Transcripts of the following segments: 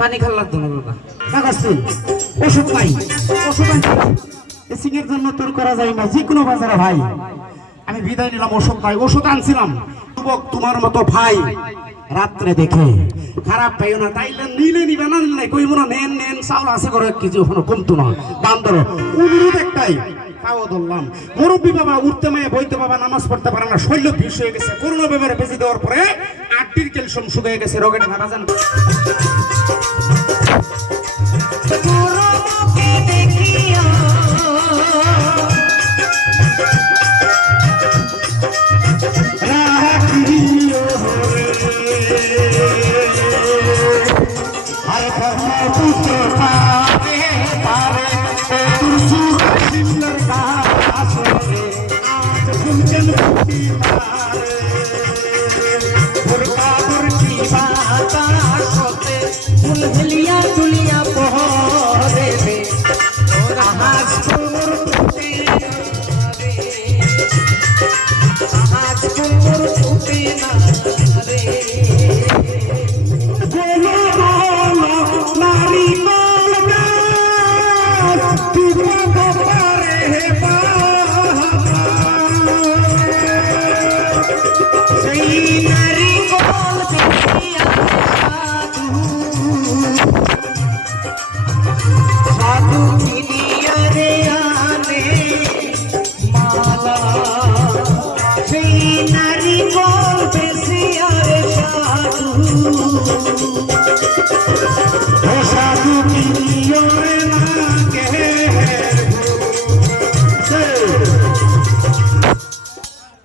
পানি খাওয়া লাগতো না বাবা। কাগজে ওষুধ নাই, ওষুধ সিংয়ের জন্য তোর করা যায় না যে কোনো বাজারে ভাই। আমি বিদায় নিলাম, ওষুধ নাই, ওষুধ আনছিলাম। যুবক তোমার মতো ভাই রাত্রে দেখে খারাপ পাইও না, তাইলে নিলে নিবে না, নিলে কইব না নেন নেন চাউল আছে করে কিছু ওখানে কমতো না, দাম ধরো। অনুরোধ একটাই, পাও ধরলাম মুরব্বী বাবা উঠতে মায়ে বইতে বাবা নামাজ পড়তে পারে না, শৈল্য বিষ হয়ে গেছে, করোনা ব্যাপারে বেশি দেওয়ার পরে আটটির ক্যালসিয়াম শুকিয়ে গেছে, রোগের ভাবাজান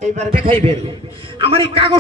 এইবার দেখাইবেন আমার এই কাগজ